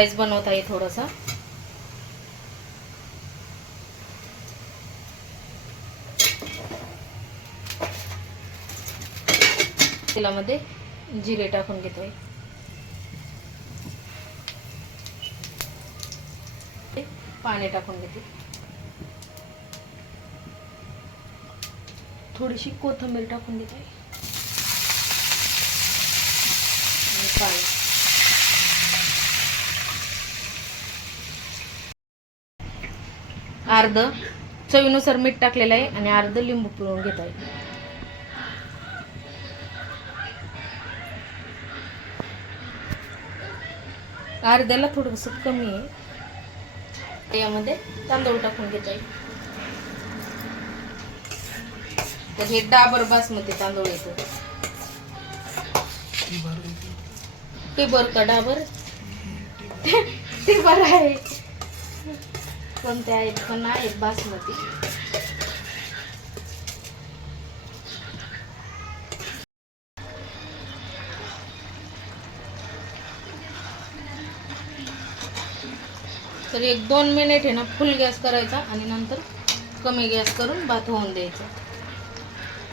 Rice बनवत आहे थोडंसं. तेलामध्ये जिरे टाकून घेतोय. पाणी टाकून घेते थोडीशी कोथिंबीर टाकून घेते पाणी. अर्ध चवीनुसार मीठ टाकलेलं आहे आणि अर्ध लिंबू पिळून घेत आहे. अर्ध्याला थोडस कमी आहे. यामध्ये तांदूळ टाकून घेत आहे. तर हे डाबर बासमती तांदूळ येतो ते. का डाबर? टिबर बरं आहे. कोणते आहेत पण आहेत बासमती तर एक दोन मिनिट आहे ना फुल गॅस करायचा आणि नंतर कमी गॅस करून भात होऊन द्यायचा.